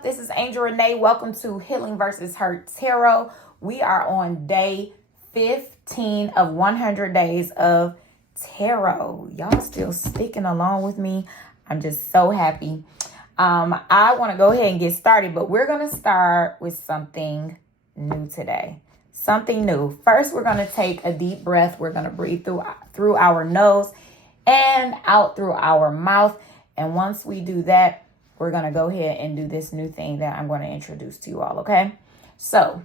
up? This is Angel Renee. Welcome to Healing versus Hurt Tarot. We are on day 15 of 100 days of tarot. Y'all still sticking along with me. I'm just so happy. I want to go ahead and get started, but we're going to start with something new today. Something new. First, we're going to take a deep breath. We're going to breathe through our nose and out through our mouth. And once we do that, we're going to go ahead and do this new thing that I'm going to introduce to you all, okay? So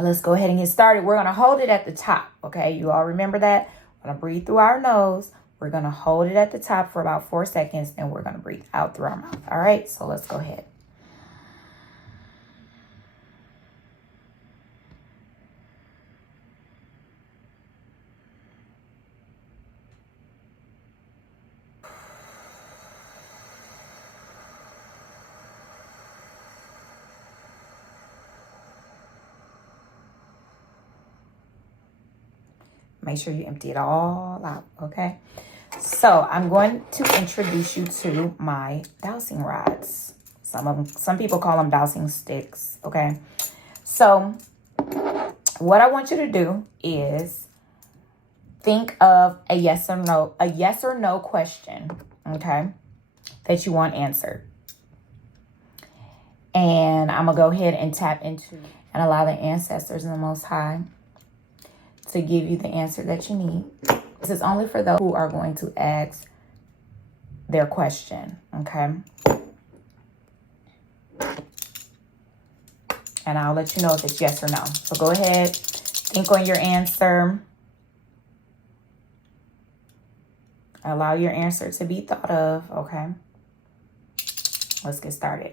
let's go ahead and get started. We're going to hold it at the top, okay? You all remember that? We're going to breathe through our nose. We're going to hold it at the top for about 4 seconds, and we're going to breathe out through our mouth, all right? So let's go ahead. Make sure you empty it all out, okay? So I'm going to introduce you to my dowsing rods. Some people call them dowsing sticks, okay? So what I want you to do is think of a yes or no question, okay, that you want answered. And I'm gonna go ahead and tap into and allow the ancestors in the Most High to give you the answer that you need. This is only for those who are going to ask their question, okay? And I'll let you know if it's yes or no. So go ahead, think on your answer. Allow your answer to be thought of, okay? Let's get started.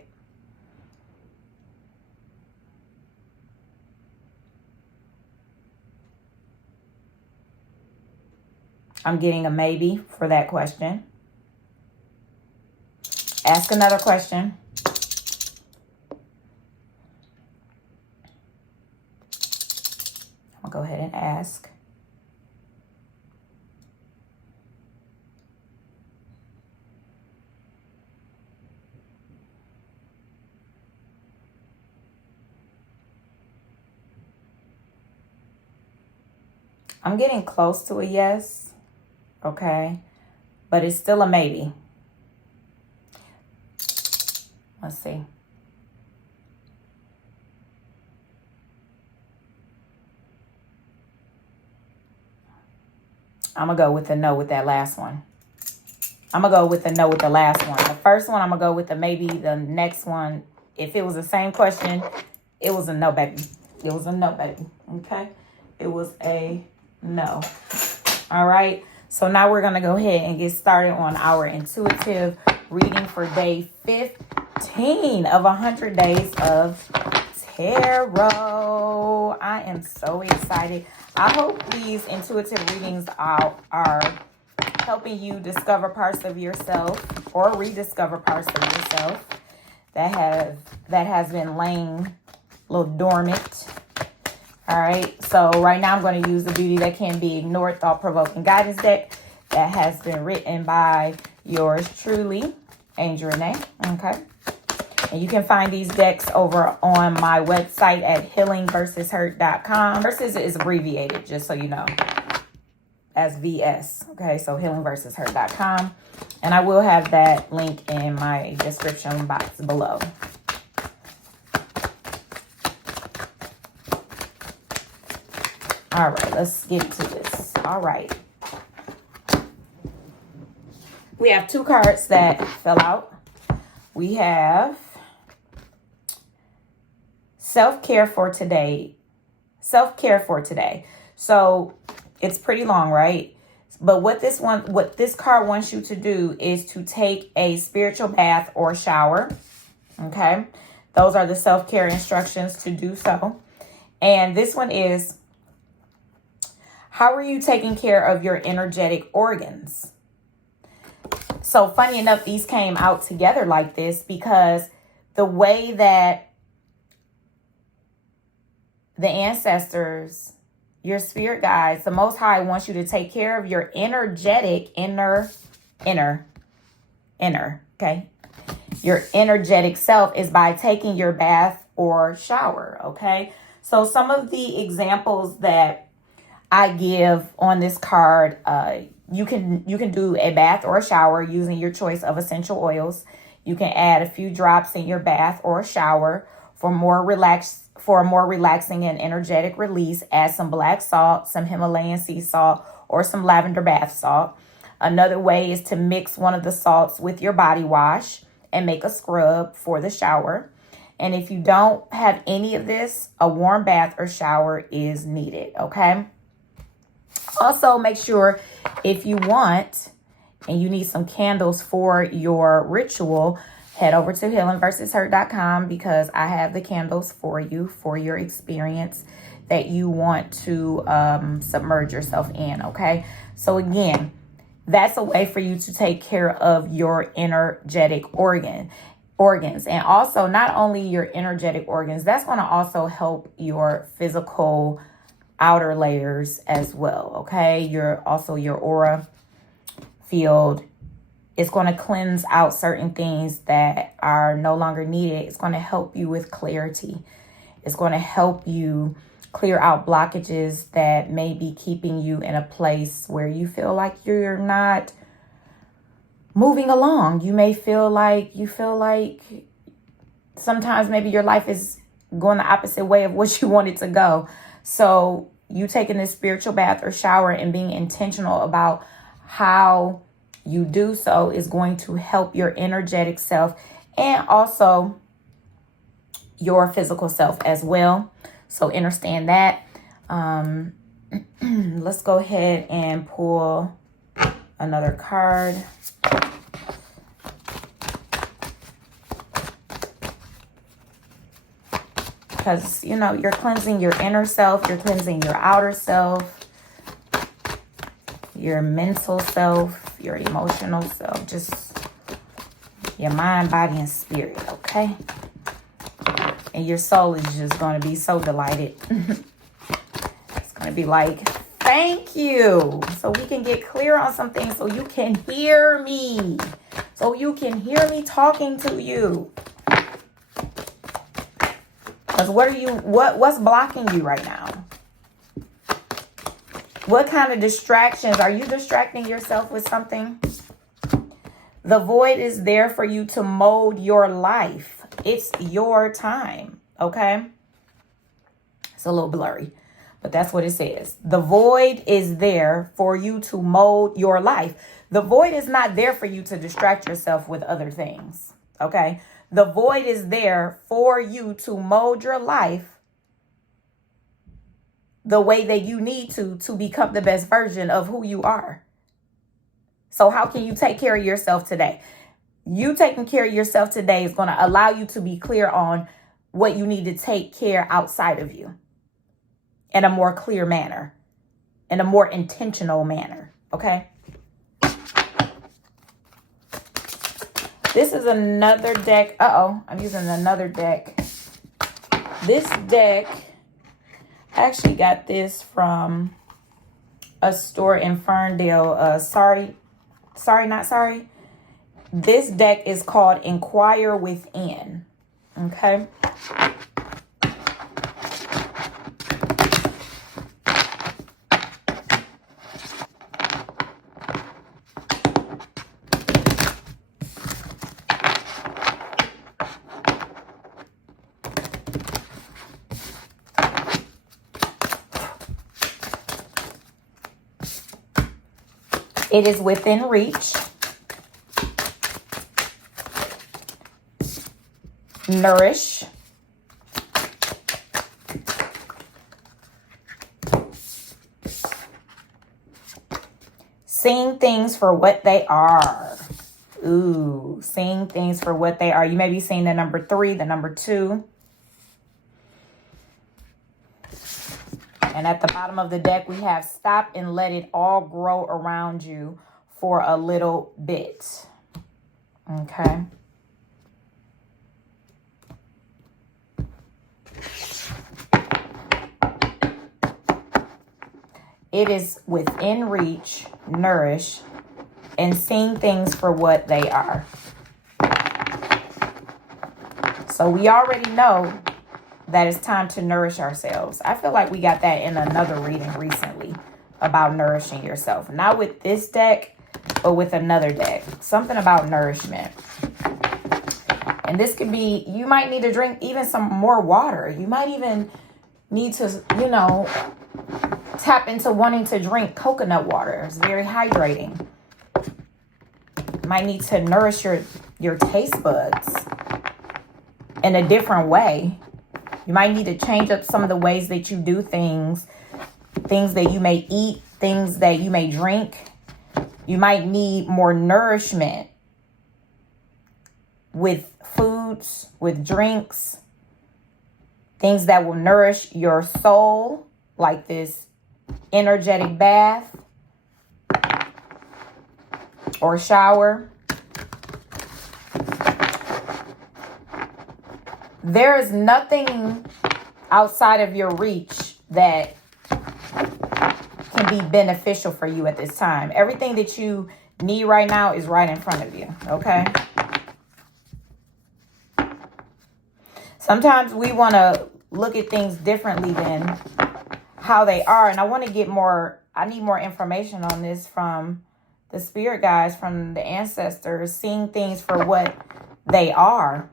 I'm getting a maybe for that question. Ask another question. I'll go ahead and ask. I'm getting close to a yes. Okay, but it's still a maybe. Let's see. I'm going to go with the no with that last one. I'm going to go with the no with the last one. The first one, I'm going to go with the maybe. The next one, if it was the same question, it was a no, baby. It was a no, baby. Okay? It was a no. All right? So now we're going to go ahead and get started on our intuitive reading for day 15 of 100 days of tarot. I am so excited. I hope these intuitive readings are helping you discover parts of yourself or rediscover parts of yourself that has been laying a little dormant. All right, so right now I'm going to use the Beauty That Can Be Ignored Thought-Provoking Guidance Deck that has been written by yours truly, Angel Renee, okay? And you can find these decks over on my website at healingversushurt.com. Versus is abbreviated, just so you know, as VS, okay? So healingversushurt.com. And I will have that link in my description box below. All right, let's get to this. All right. We have 2 cards that fell out. We have self-care for today. Self-care for today. So it's pretty long, right? But what this card wants you to do is to take a spiritual bath or shower. Okay. Those are the self-care instructions to do so. And this one is, how are you taking care of your energetic organs? So funny enough, these came out together like this because the way that the ancestors, your spirit guides, the Most High wants you to take care of your energetic inner, okay? your energetic self is by taking your bath or shower, okay? So some of the examples that I give on this card, you can do a bath or a shower using your choice of essential oils. You can add a few drops in your bath or shower for a more relaxing and energetic release. Add some black salt, some Himalayan sea salt, or some lavender bath salt. Another way is to mix one of the salts with your body wash and make a scrub for the shower. And if you don't have any of this, a warm bath or shower is needed, okay? Also, make sure if you want and you need some candles for your ritual, head over to healingversushurt.com because I have the candles for you for your experience that you want to submerge yourself in, okay? So again, that's a way for you to take care of your energetic organs. And also, not only your energetic organs, that's going to also help your physical outer layers as well, okay? Your aura field. It's going to cleanse out certain things that are no longer needed. It's going to help you with clarity. It's going to help you clear out blockages that may be keeping you in a place where you feel like you're not moving along. You may feel like sometimes maybe your life is going the opposite way of what you want it to go. So you taking this spiritual bath or shower and being intentional about how you do so is going to help your energetic self and also your physical self as well. So understand that. Let's go ahead and pull another card. Because, you know, you're cleansing your inner self. You're cleansing your outer self. Your mental self. Your emotional self. Just your mind, body, and spirit, okay? And your soul is just going to be so delighted. It's going to be like, thank you. So we can get clear on some things so you can hear me. So you can hear me talking to you. Because what's blocking you right now? What kind of distractions? Are you distracting yourself with something? The void is there for you to mold your life. It's your time, okay? It's a little blurry, but that's what it says. The void is there for you to mold your life. The void is not there for you to distract yourself with other things, okay? The void is there for you to mold your life the way that you need to become the best version of who you are. So how can you take care of yourself today? You taking care of yourself today is going to allow you to be clear on what you need to take care outside of you in a more clear manner, in a more intentional manner, okay? This is another deck. I'm using another deck. This deck, I actually got this from a store in Ferndale. Sorry, not sorry. This deck is called Inquire Within. Okay. It is within reach. Nourish. Seeing things for what they are. Ooh, seeing things for what they are. You may be seeing the number 3, the number 2. And at the bottom of the deck, we have stop and let it all grow around you for a little bit. Okay. It is within reach, nourish, and seeing things for what they are. So we already know that it's time to nourish ourselves. I feel like we got that in another reading recently about nourishing yourself. Not with this deck, but with another deck. Something about nourishment. And this could be, you might need to drink even some more water. You might even need to, you know, tap into wanting to drink coconut water. It's very hydrating. You might need to nourish your taste buds in a different way. You might need to change up some of the ways that you do things. Things that you may eat, things that you may drink. You might need more nourishment with foods, with drinks, things that will nourish your soul, like this energetic bath or shower. There is nothing outside of your reach that can be beneficial for you at this time. Everything that you need right now is right in front of you, okay? Sometimes we want to look at things differently than how they are. And I want to get more, I need more information on this from the spirit guides, from the ancestors, seeing things for what they are.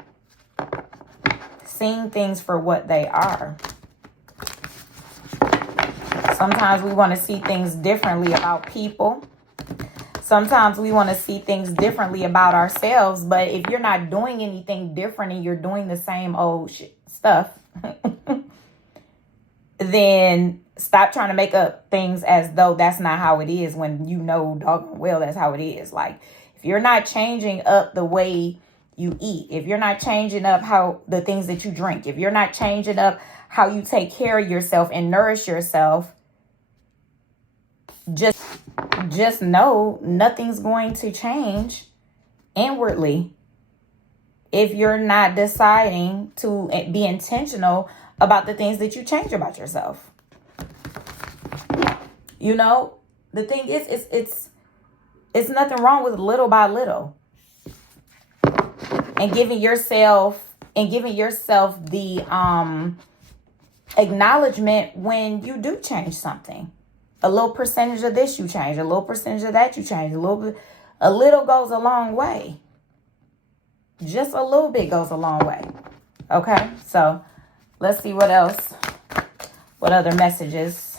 Seeing things for what they are. Sometimes we want to see things differently about people. Sometimes we want to see things differently about ourselves. But if you're not doing anything different and you're doing the same old stuff, then stop trying to make up things as though that's not how it is, when you know doggone well that's how it is. Like, if you're not changing up the way you eat, if you're not changing up how the things that you drink, if you're not changing up how you take care of yourself and nourish yourself, just know nothing's going to change inwardly if you're not deciding to be intentional about the things that you change about yourself. You know, the thing is, it's nothing wrong with little by little. And giving yourself the acknowledgement when you do change something. A little percentage of this you change, a little percentage of that you change, a little goes a long way. Just a little bit goes a long way. Okay, so let's see what else. What other messages?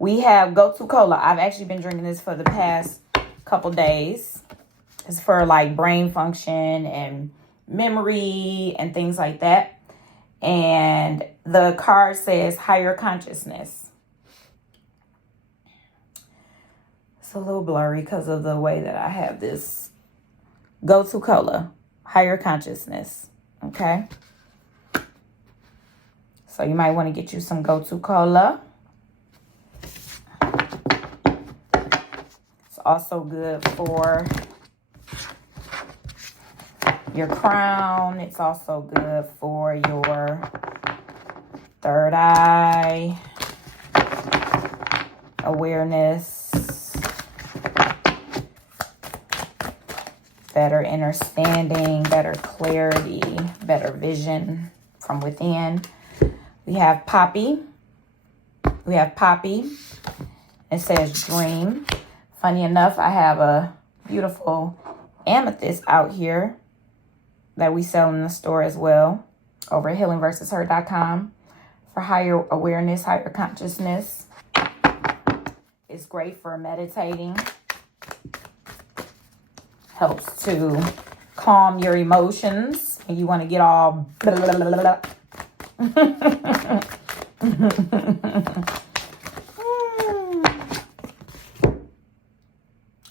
We have Go-To Cola. I've actually been drinking this for the past couple days. It's for like brain function and memory and things like that. And the card says higher consciousness. It's a little blurry because of the way that I have this. Go-To Cola, higher consciousness. Okay. So you might want to get you some Go-To Cola. It's also good for your crown. It's also good for your third eye awareness, better understanding, better clarity, better vision from within. We have Poppy. It says dream. Funny enough, I have a beautiful amethyst out here that we sell in the store as well, over at healingversushurt.com, for higher awareness, higher consciousness. It's great for meditating. Helps to calm your emotions when you want to get all blah, blah, blah, blah.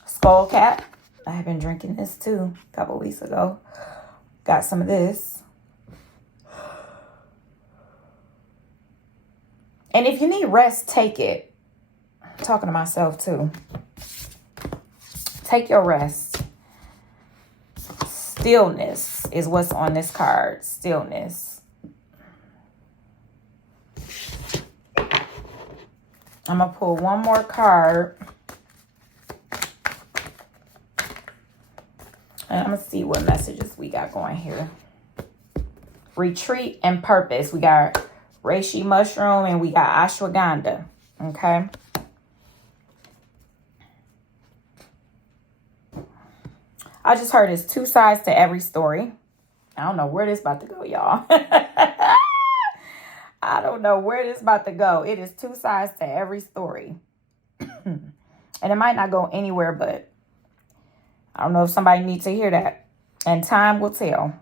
Skull Cap. I have been drinking this too a couple weeks ago. Got some of this. And if you need rest, take it. I'm talking to myself too. Take your rest. Stillness is what's on this card. Stillness. I'm going to pull one more card. And I'm going to see what messages we got going here. retreat, and purpose. We got reishi mushroom and we got ashwagandha. Okay. I just heard it's two sides to every story. I don't know where this about to go, y'all. I don't know where this about to go. It is two sides to every story. And it might not go anywhere, but I don't know if somebody needs to hear that. And time will tell.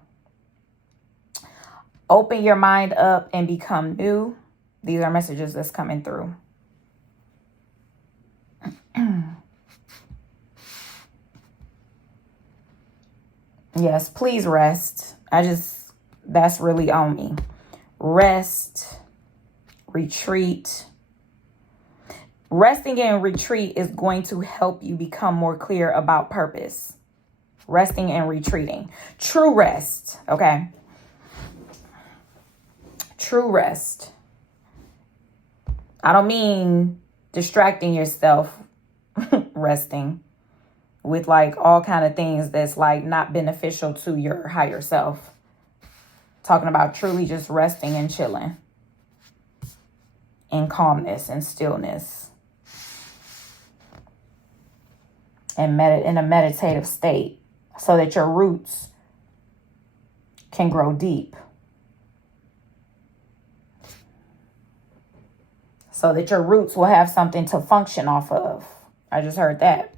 Open your mind up and become new. These are messages that's coming through. Yes, please rest. That's really on me. Rest, retreat. Resting and retreat is going to help you become more clear about purpose. Resting and retreating. True rest, okay? True rest. I don't mean distracting yourself resting with like all kind of things that's like not beneficial to your higher self. Talking about truly just resting and chilling in calmness and stillness and in a meditative state so that your roots can grow deep. So that your roots will have something to function off of. I just heard that.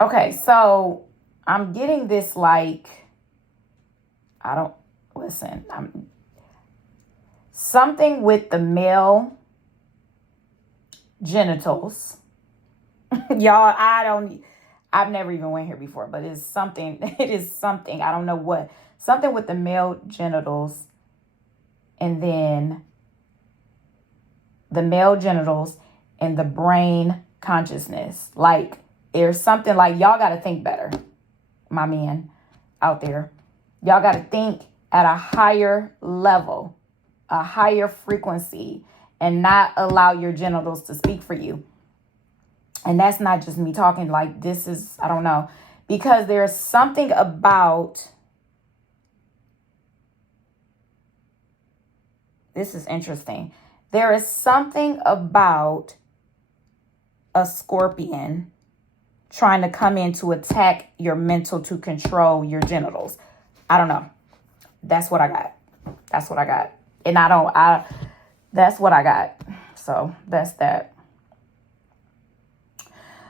Okay, so I'm getting this like, something with the male genitals. Y'all, I've never even went here before, but it is something, I don't know what, something with the male genitals, and then the male genitals and the brain consciousness. Like, there's something like, y'all got to think better, my men out there. Y'all got to think at a higher level, a higher frequency, and not allow your genitals to speak for you. And that's not just me talking, like this is, I don't know, because there's something about, this is interesting. There is something about a scorpion trying to come in to attack your mental to control your genitals. I don't know. That's what I got. That's what I got. And that's what I got. So that's that.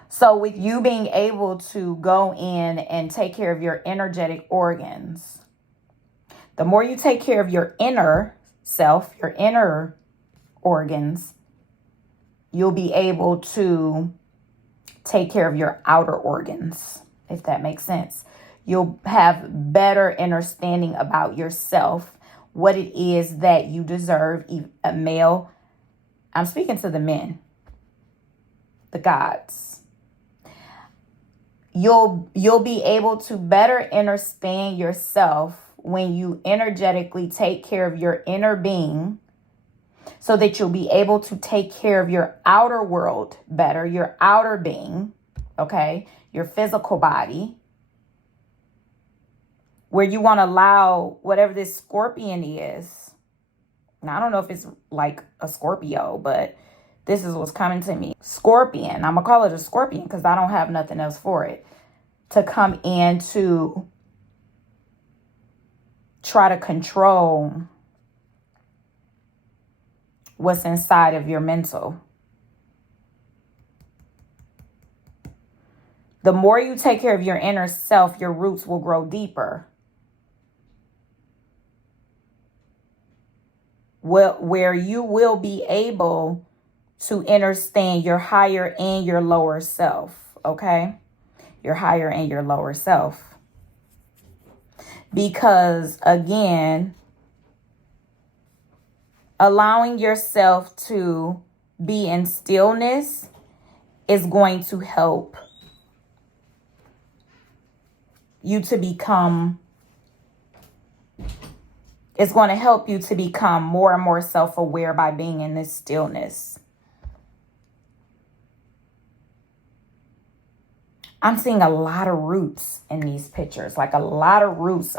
So with you being able to go in and take care of your energetic organs, the more you take care of your inner self, your inner organs, you'll be able to take care of your outer organs, if that makes sense. You'll have better understanding about yourself, what it is that you deserve, a male. I'm speaking to the men, the gods. You'll be able to better understand yourself when you energetically take care of your inner being, so that you'll be able to take care of your outer world better, your outer being, okay, your physical body, where you want to allow whatever this scorpion is. Now, I don't know if it's like a Scorpio, but this is what's coming to me. Scorpion. I'm going to call it a scorpion because I don't have nothing else for it. To come in to try to control what's inside of your mental. The more you take care of your inner self, your roots will grow deeper. Where you will be able to understand your higher and your lower self, okay? Your higher and your lower self. Because, again, allowing yourself to be in stillness is going to help you to become, it's going to help you to become more and more self-aware by being in this stillness. I'm seeing a lot of roots in these pictures. Like a lot of roots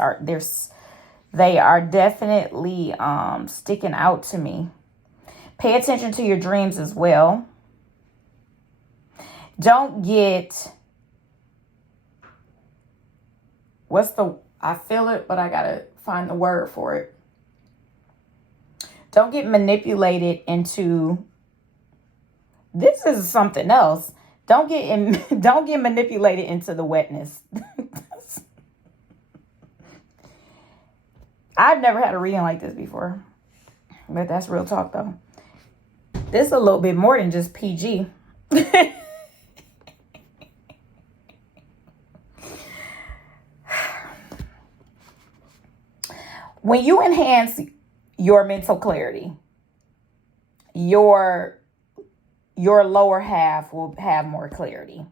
they are definitely sticking out to me. Pay attention to your dreams as well. Don't get, I feel it, but I gotta find the word for it. Don't get manipulated into, this is something else. Don't get manipulated into the wetness. I've never had a reading like this before, but that's real talk though. This is a little bit more than just PG. When you enhance your mental clarity, your lower half will have more clarity,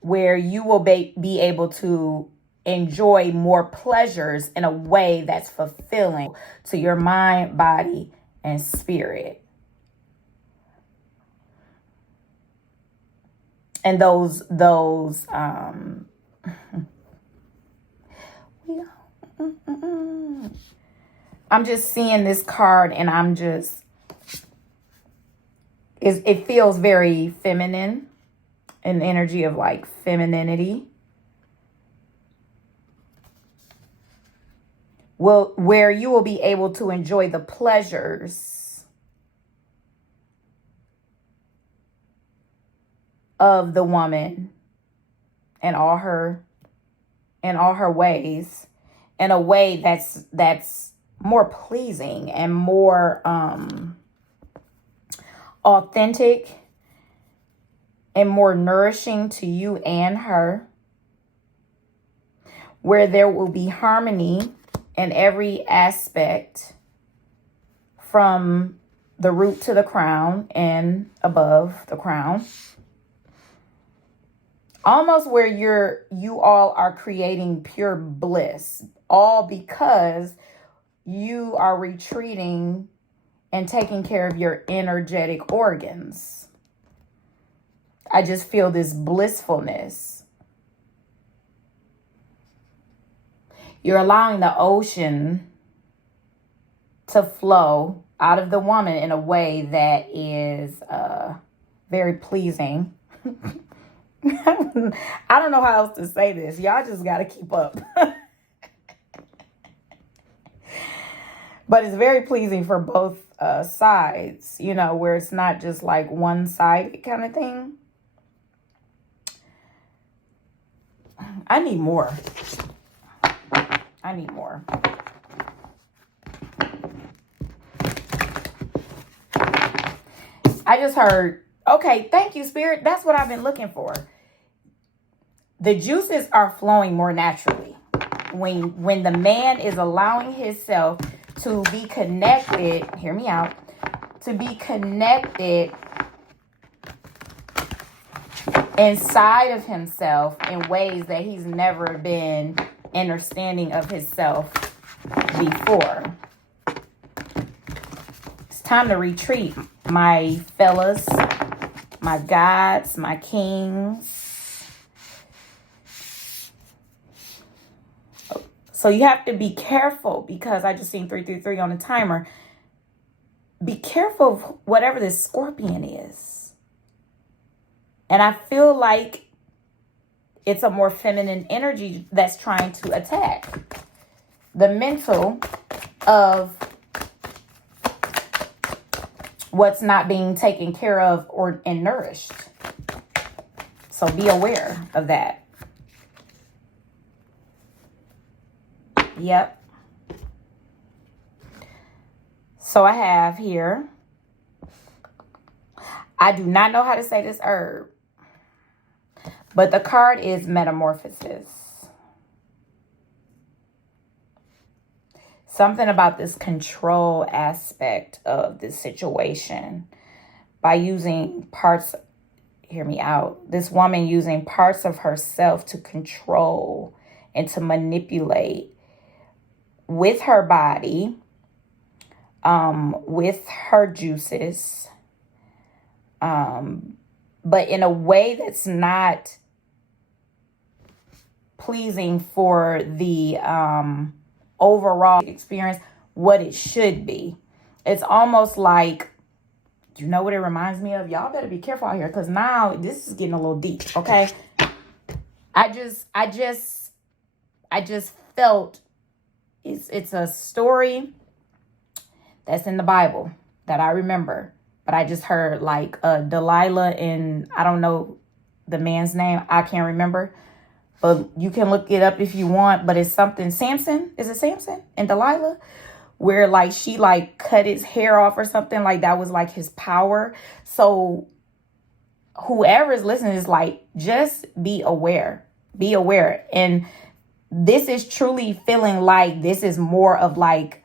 where you will be able to enjoy more pleasures in a way that's fulfilling to your mind, body, and spirit. And I'm just seeing this card and it feels very feminine, an energy of like femininity. Well, where you will be able to enjoy the pleasures of the woman and all her ways, in a way that's more pleasing and more authentic and more nourishing to you and her, where there will be harmony in every aspect, from the root to the crown and above the crown. Almost where you all are creating pure bliss, all because you are retreating and taking care of your energetic organs. I just feel this blissfulness. You're allowing the ocean to flow out of the woman in a way that is very pleasing. I don't know how else to say this. Y'all just got to keep up. But it's very pleasing for both sides, where it's not just like one-sided kind of thing. I need more. I just heard, okay, thank you, Spirit. That's what I've been looking for. The juices are flowing more naturally. When the man is allowing himself to be connected, hear me out, to be connected inside of himself in ways that he's never been understanding of himself before. It's time to retreat, my fellas, my gods, my kings. So you have to be careful, because I just seen 333 on the timer. Be careful of whatever this scorpion is. And I feel like it's a more feminine energy that's trying to attack the mental of what's not being taken care of and nourished. So be aware of that. Yep. So I have here, I do not know how to say this herb, but the card is metamorphosis. Something about this control aspect of this situation, by using parts, hear me out, this woman using parts of herself to control and to manipulate with her body, with her juices, but in a way that's not pleasing for the overall experience, what it should be. It's almost like, you know what it reminds me of? Y'all better be careful out here, because now this is getting a little deep, okay? I just felt it's a story that's in the Bible that I remember, but I just heard like Delilah, and I don't know the man's name, I can't remember, but you can look it up if you want. But it's something Samson. Is it Samson and Delilah? Where like she like cut his hair off or something, like that was like his power. So whoever is listening is like, just be aware. Be aware. And this is truly feeling like this is more of like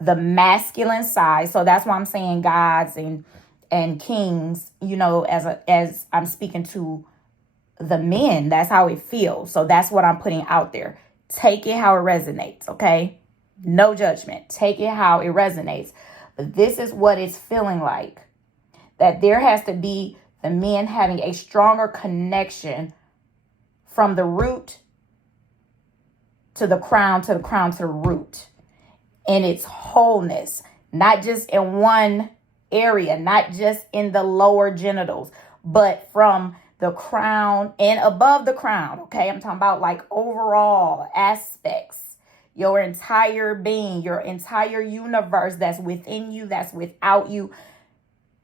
the masculine side. So that's why I'm saying gods and kings, you know, as I'm speaking to the men, that's how it feels. So that's what I'm putting out there. Take it how it resonates, okay? No judgment. Take it how it resonates. But this is what it's feeling like. That there has to be the men having a stronger connection from the root to the crown, to the crown, to the root, in its wholeness, not just in one area, not just in the lower genitals, but from the crown and above the crown. Okay, I'm talking about like overall aspects, your entire being, your entire universe that's within you, that's without you,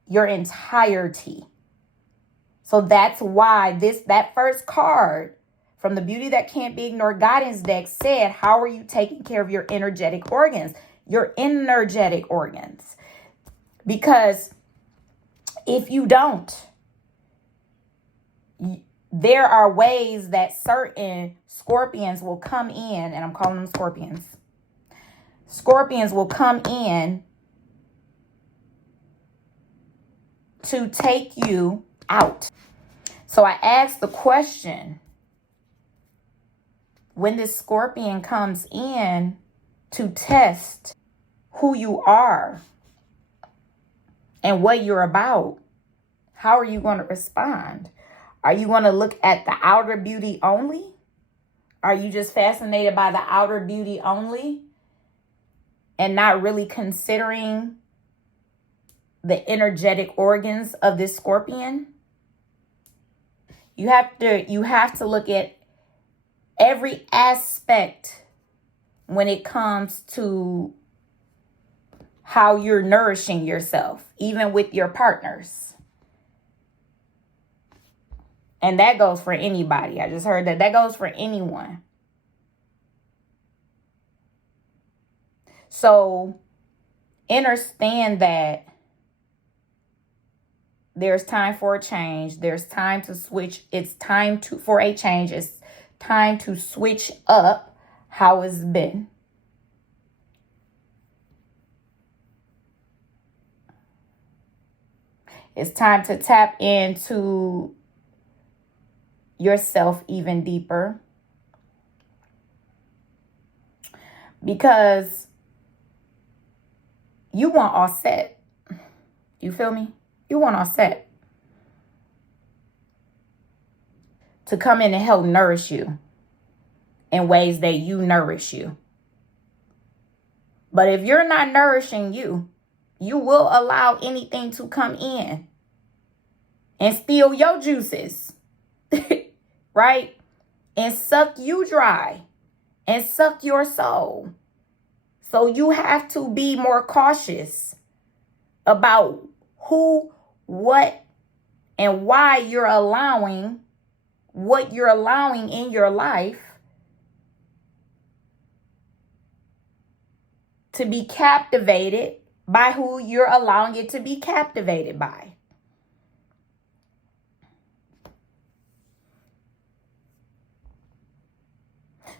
your entirety. So that's why that first card from the Beauty That Can't Be Ignored guidance deck said, how are you taking care of your energetic organs? Your energetic organs. Because if you don't, there are ways that certain scorpions will come in, and I'm calling them scorpions. Scorpions will come in to take you out. So I asked the question, when this scorpion comes in to test who you are and what you're about, how are you going to respond? Are you going to look at the outer beauty only? Are you just fascinated by the outer beauty only and not really considering the energetic organs of this scorpion? You have to look at every aspect when it comes to how you're nourishing yourself, even with your partners. And that goes for anybody. I just heard that goes for anyone. So understand that there's time for a change. There's time to switch. It's time for a change. It's time to switch up how it's been. It's time to tap into yourself even deeper. Because you want all set. You feel me? You want all set to come in and help nourish you in ways that you nourish you. But if you're not nourishing you, you will allow anything to come in and steal your juices, right? And suck you dry and suck your soul. So you have to be more cautious about who, what, and why you're allowing what you're allowing in your life to be captivated by who you're allowing it to be captivated by.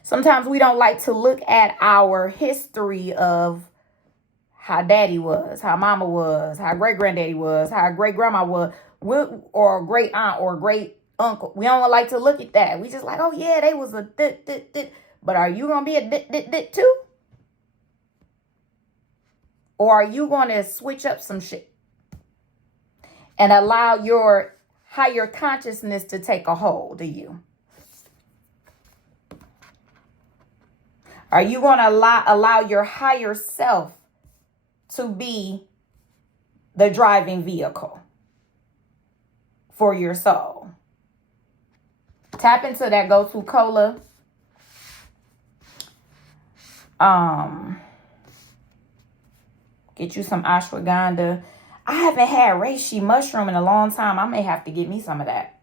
Sometimes we don't like to look at our history of how daddy was, how mama was, how great granddaddy was, how great grandma was, or great aunt or great uncle. We don't like to look at that. We just like, oh yeah, they was a dit. But are you going to be a dit too? Or are you going to switch up some shit and allow your higher consciousness to take a hold of you? Are you going to allow your higher self to be the driving vehicle for your soul? Tap into that go-to cola. Get you some ashwagandha. I haven't had reishi mushroom in a long time. I may have to get me some of that.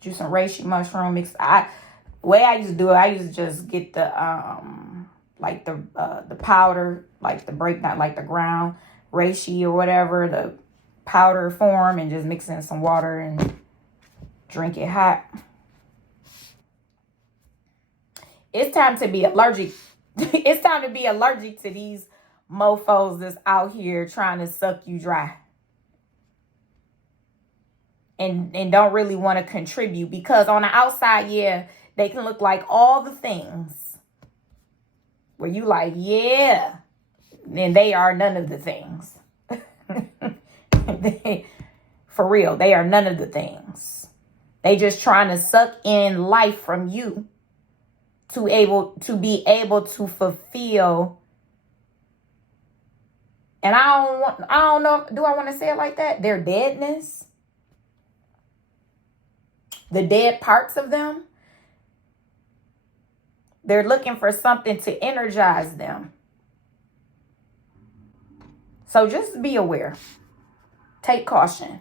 Get you some reishi mushroom mix. Way I used to do it, I used to just get the the powder, like the breakdown, like the ground reishi or whatever, the powder form, and just mix in some water and drink it hot. It's time to be allergic. It's time to be allergic to these mofos that's out here trying to suck you dry. And don't really want to contribute, because on the outside, yeah, they can look like all the things where you like, yeah, and they are none of the things. For real, they are none of the things. They just trying to suck in life from you to be able to fulfill. And I don't know, do I want to say it like that? Their deadness. The dead parts of them. They're looking for something to energize them. So just be aware. Take caution.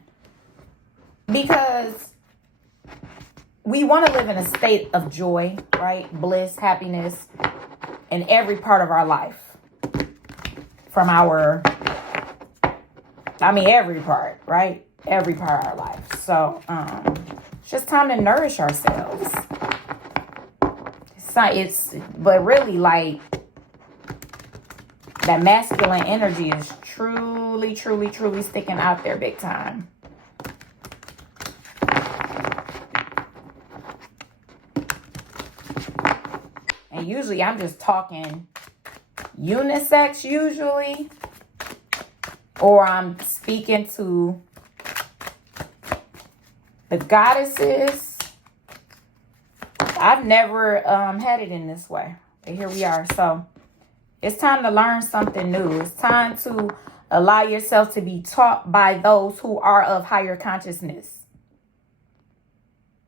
Because we want to live in a state of joy, right? Bliss, happiness in every part of our life. From every part, right? Every part of our life. So, it's just time to nourish ourselves. But really, like, that masculine energy is truly, truly, truly sticking out there big time. And usually I'm just talking unisex usually. Or I'm speaking to the goddesses. I've never had it in this way. But here we are. So it's time to learn something new. It's time to allow yourself to be taught by those who are of higher consciousness.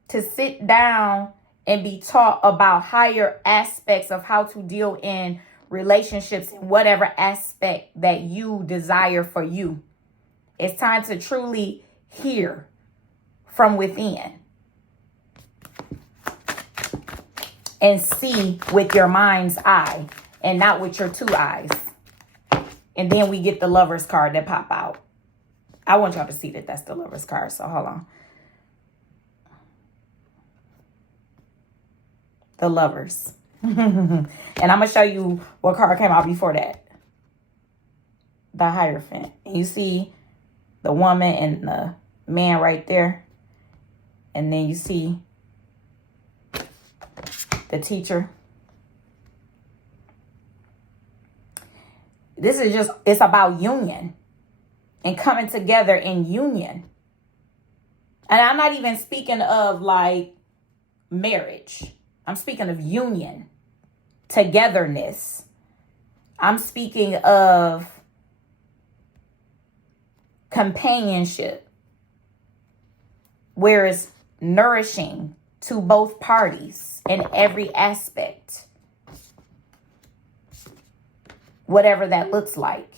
To sit down and be taught about higher aspects of how to deal in relationships in whatever aspect that you desire for you. It's time to truly hear from within and see with your mind's eye and not with your two eyes. And then we get the Lover's card that pop out. I want y'all to see that that's the Lover's card. So hold on. The Lovers. And I'm going to show you what card came out before that. The Hierophant. You see the woman and the man right there. And then you see the Teacher. This is just, it's about union and coming together in union. And I'm not even speaking of like marriage. I'm speaking of union, togetherness. I'm speaking of companionship, where it's nourishing to both parties in every aspect, whatever that looks like,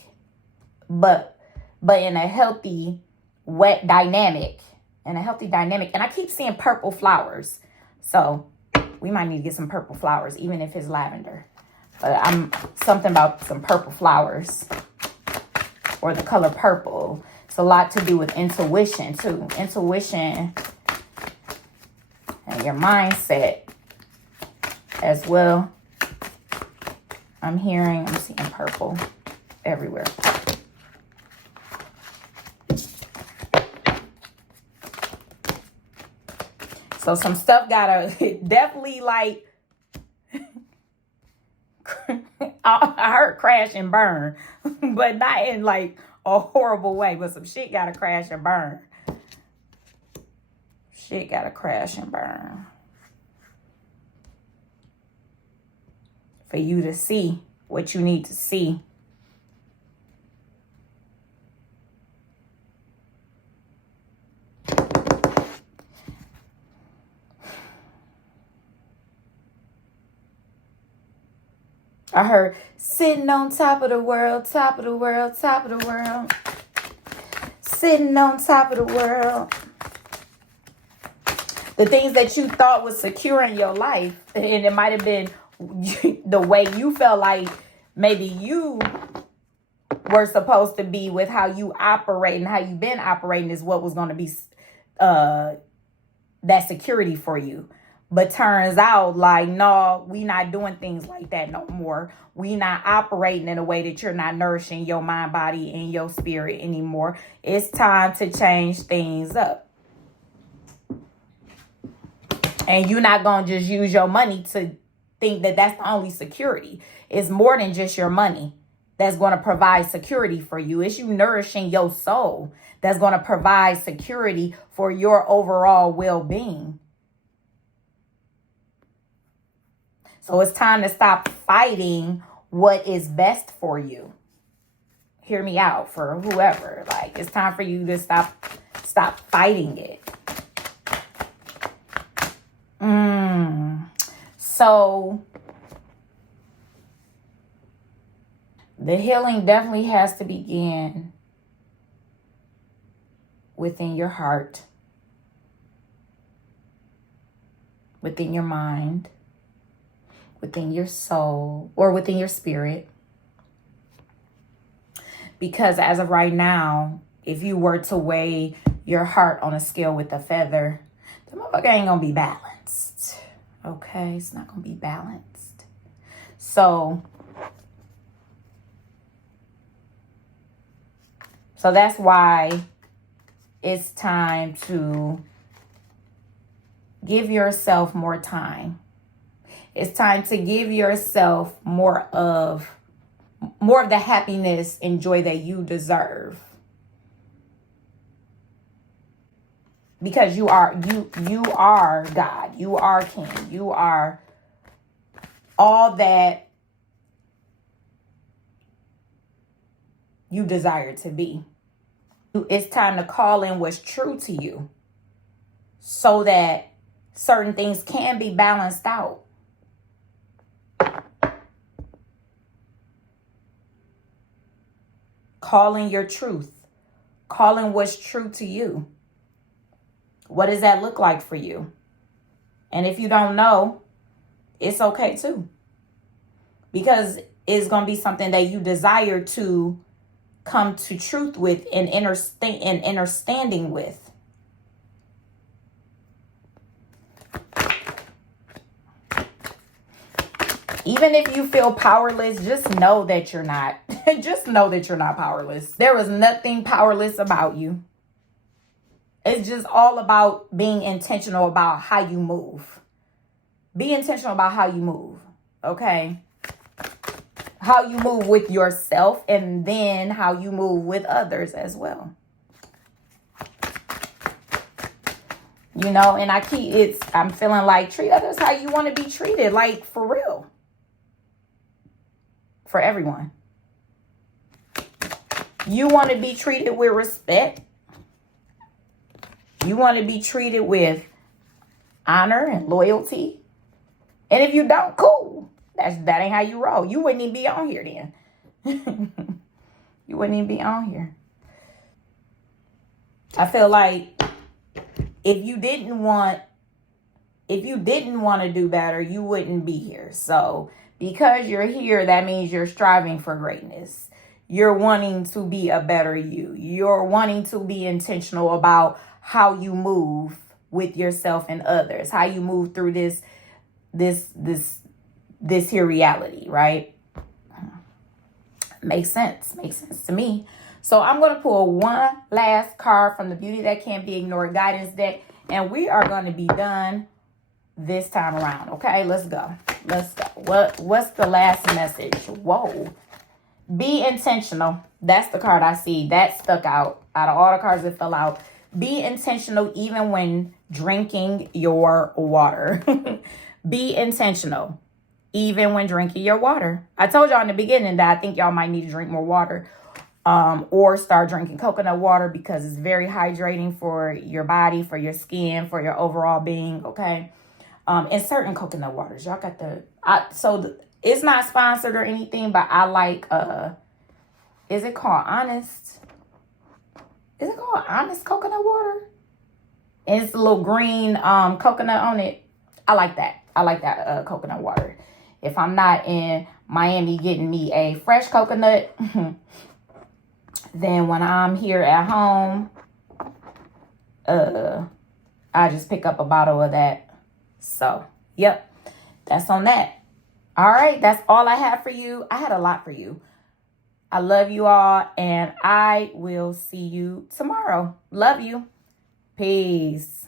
but in a healthy, wet dynamic, and I keep seeing purple flowers, so we might need to get some purple flowers, even if it's lavender. But I'm something about some purple flowers or the color purple. It's a lot to do with intuition too. Intuition and your mindset as well. I'm seeing purple everywhere. So some stuff gotta definitely like, I heard crash and burn, but not in like a horrible way, but some shit gotta crash and burn. Shit gotta crash and burn for you to see what you need to see. I heard sitting on top of the world, top of the world, top of the world. Sitting on top of the world. The things that you thought was secure in your life, and it might have been the way you felt like maybe you were supposed to be with how you operate and how you've been operating is what was going to be that security for you. But turns out like, no, we not doing things like that no more. We not operating in a way that you're not nourishing your mind, body, and your spirit anymore. It's time to change things up. And you're not going to just use your money to think that that's the only security. It's more than just your money that's going to provide security for you. It's you nourishing your soul that's going to provide security for your overall well-being. So it's time to stop fighting what is best for you. Hear me out for whoever. Like, it's time for you to stop fighting it. So the healing definitely has to begin within your heart, within your mind, within your soul, or within your spirit. Because as of right now, if you were to weigh your heart on a scale with a feather, the motherfucker ain't gonna be balanced. Okay, it's not gonna be balanced. So that's why it's time to give yourself more time. It's time to give yourself more of the happiness and joy that you deserve. Because you are God. You are King. You are all that you desire to be. It's time to call in what's true to you so that certain things can be balanced out. Calling your truth. Calling what's true to you. What does that look like for you? And if you don't know, it's okay too. Because it's going to be something that you desire to come to truth with and understanding with. Even if you feel powerless, just know that you're not. Just know that you're not powerless. There is nothing powerless about you. It's just all about being intentional about how you move. Be intentional about how you move, okay? How you move with yourself and then how you move with others as well. You know, and I'm feeling like treat others how you want to be treated, like for real. For everyone. You want to be treated with respect. You want to be treated with honor and loyalty. And if you don't, cool. That ain't how you roll. You wouldn't even be on here then. You wouldn't even be on here. I feel like if you didn't want to do better, you wouldn't be here. So because you're here, that means you're striving for greatness. You're wanting to be a better you. You're wanting to be intentional about how you move with yourself and others, how you move through this here reality, right? Makes sense to me. So I'm going to pull one last card from the Beauty That Can't Be Ignored guidance deck, and we are going to be done this time around. Okay, let's go. What's the last message? Whoa. Be intentional. That's the card I see. That stuck out of all the cards that fell out. Be intentional even when drinking your water. Be intentional, even when drinking your water. I told y'all in the beginning that I think y'all might need to drink more water, or start drinking coconut water, because it's very hydrating for your body, for your skin, for your overall being. Okay. And certain coconut waters, y'all got it's not sponsored or anything, but I like, is it called Honest? Is it called Honest coconut water? And it's a little green coconut on it. I like that. I like that coconut water. If I'm not in Miami getting me a fresh coconut, then when I'm here at home, I just pick up a bottle of that. So, yep, that's on that. All right, that's all I have for you. I had a lot for you. I love you all, and I will see you tomorrow. Love you. Peace.